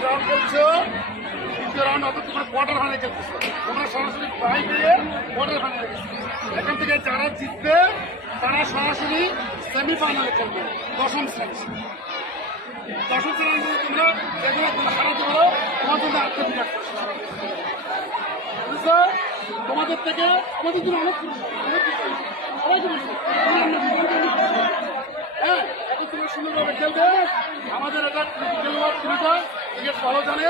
Ground খেলছো, দ্বিতীয় round অত তোমার কোয়ার্টার ফাইনালে খেলতেছো, তোমরা সরাসরি বাই পেয়ে কোয়ার্টার ফাইনালে খেলছো। এখান থেকে যারা জিতবে তারা সরাসরি সেমিফাইনালে খেলবে। দশম শ্রেণী তোমরা যেগুলো হারাতে পারো তোমার জন্য আত্মবিশ্বাস বুঝছো। তোমাদের থেকে আমাদের জন্য অনেক হ্যাঁ, তোমরা সুন্দরভাবে খেলবে। আমাদের এটা খেলোয়াড় সহজ জানে।